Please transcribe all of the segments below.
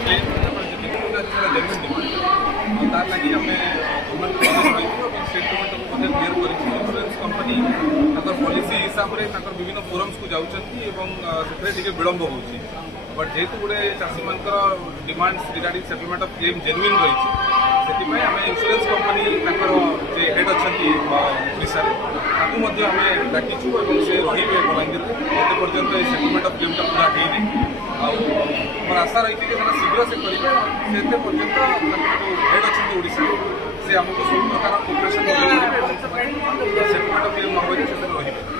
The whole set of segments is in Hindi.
ट्रेन जेन्युइन डिमांड तार लगी आम गवर्नमेंट स्टेट गवर्नमेंट को क्लीयर कर इन्शुरांस कंपनी पॉलिसी हिसाब से विभिन्न फोरम्स को जाऊँगी विलम्ब हो बट जेहेतु गोटे चाषी मान demands regarding settlement of claim genuine रही से आम इन्शुरांस कंपनी जे हेड अच्छा ओडिशा आम डाकिचु और से रे बलांगीर एत पर्यटन ये सेटलमेंट ऑफ क्लेमटा पूरा होनी मोर आशा रही है शीघ्र से करेंगे से पर्यटन हेड अच्छा ओडिशा से आमको सब प्रकार कोपरेसन सेटलमेंट ऑफ क्लेम नए रही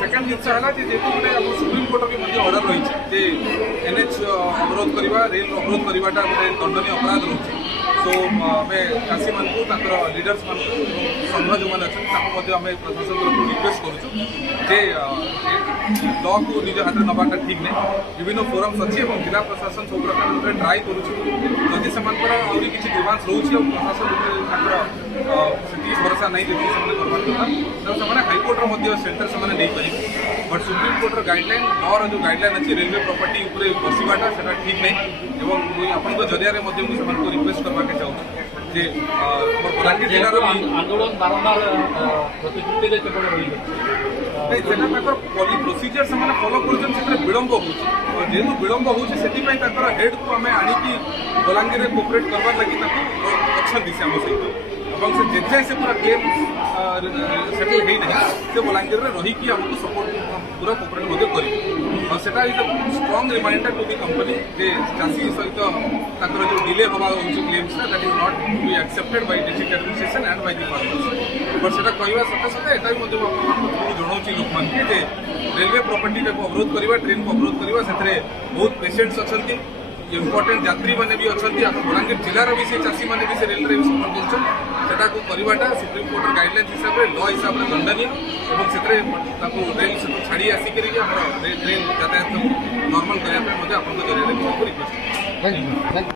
सेकेंड जिनस है जेहतु गोटे सुप्रीम कोर्ट भी अर्डर रही एनएच अवरोध करवा रेल अवरोध करवाटा गोटे दंडनीय अपराध रही सो आम चाषी मान लीडर्स मान संघ जो मैंने अच्छे आम प्रशासन तरफ रिक्वेस्ट करुँ लॉ को निज हाथ में नवाटा ठीक नहीं विभिन्न फोरम्स अच्छी और जिला प्रशासन सब प्रकार ट्राए करुँगी जदि किसी डिमांड्स रोचे और प्रशासन से भरोसा नहीं देखिए से हाईकोर्टर सेंटर से बट सुप्रीम कोर्टर गाइडलाइन लॉर जो गाइडलाइन अच्छी रेलवे प्रॉपर्टी उपरे बसवाटा से ठीक नहीं मुझे आपन जरिया रिक्वेस्ट करवाके चाहूँ जे बलांगीर जिलार आंदोलन बारंबार प्रोसीजर से फॉलो कर विलम्ब हो जेहतु विलम्ब हो हेड को आम आणिकी बलांगीर में कोपरेट करवार लगी अच्छा आम सहित और से जेजाए से पूरा क्लेम सेटल होना से बलांगीर में रहीकि आमको सपोर्ट पूरा कोपरेट कर strong reminder to the company जे चाषी सहित जो डिले हवा claims that is not to be accepted by district administration and by the farmers but से कहवा सते सते एटा भी जनाऊँ लोक मान रेलवे प्रॉपर्टी को अवरोध करवा ट्रेन को अवरोध करवा से बहुत पेसेंट्स अच्छा इम्पोर्टेंट यात्री मैंने भी अच्छा बलांगीर जिलार भी से चाषी मैंने भी से रेल भी सफर करवाटा सुप्रीम कोर्टर गाइडलाइन हिसाब से लॉ हिसाब से दंडनीय और से रेल से छाड़ी आसिक रेल यातायात नॉर्मल करने आप जरिए रिक्वेस्ट